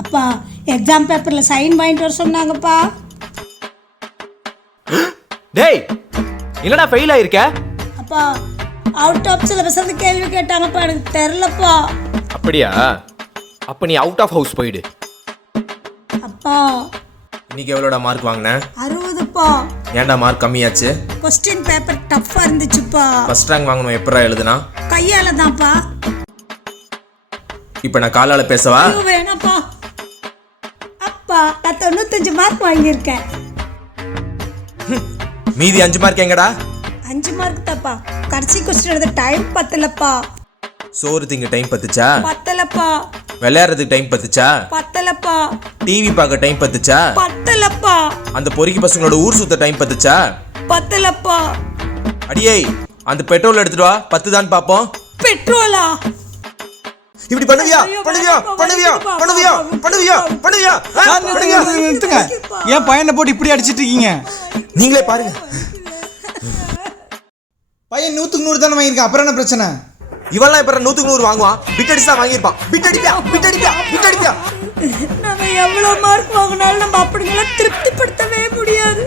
அப்பா எக்ஸாம் பேப்பர்ல சைன் வாங்கிட்டு வர சொன்னாங்கப்பா. டேய் என்னடா ஃபெயில் ஆயிருக்க? அப்பா அவுட் ஆஃப் சிலபஸ் வந்து கேள்வி கேட்டாங்கப்பா, எனக்கு தெரியலப்பா. அப்படியா? அப்ப நீ அவுட் ஆஃப் ஹவுஸ் போயிடு. அப்பா இன்னைக்கு எவ்வளோடா மார்க் வாங்கின? 60பா. ஏன்டா மார்க் கம்மியாச்சு? கொஸ்டின் பேப்பர் டஃப்பா இருந்துச்சுப்பா. ஃபர்ஸ்ட் ரேங்க் வாங்கணும் எப்படா எழுதுனா? கையால தான்ப்பா. இப்போ நான் காலால பேசவா? வேணாப்பா. அப்பா நான் 95 மார்க் வாங்கியிருக்கேன். மீதி 5 மார்க் எங்கடா? 5 மார்க் தாப்பா. கடைசி கொஸ்டின் எழுத டைம் பத்தலப்பா. சோறு திங்க டைம் பத்துச்சா? பத்தலப்பா. விளையாடுறதுக்கு டைம் பத்துச்சா? பத்தலப்பா. டிவி பார்க்க டைம் பத்துச்சா? பத்தலப்பா. அந்த பொறுக்கி பசங்களோட ஊர் சுத்த டைம் பத்துச்சா? பத்தலப்பா. அடியே அந்த பெட்ரோல் எடுத்துட்டு வா, 10 தான் பாப்போம். பெட்ரோலா? இப்படி பண்ணுவியா பண்ணுவியா பண்ணுவியா பண்ணுவியா பண்ணுவியா பண்ணுவியா பண்ணுவியா? நிறுத்துங்க. ஏன் பையனை போட்டு இப்படி அடிச்சிட்டு இருக்கீங்க? நீங்களே பாருங்க. பையன் 100க்கு 100 தானே வாங்கியிருக்கான், அப்புறம் என்ன பிரச்சனை? இவெல்லாம் இப்ப 100க்கு 100 வாங்குவான். பிட் அடிச்சு தான் வாங்கியிருப்பான். பிட் அடிப்பியா பிட் அடிப்பியா பிட் அடிப்பியா? நம்ம எவ்வளவு மார்க் வாங்கினாலும் நம்ம அப்படிங்களாம் திருப்திப்படுத்தவே முடியாது.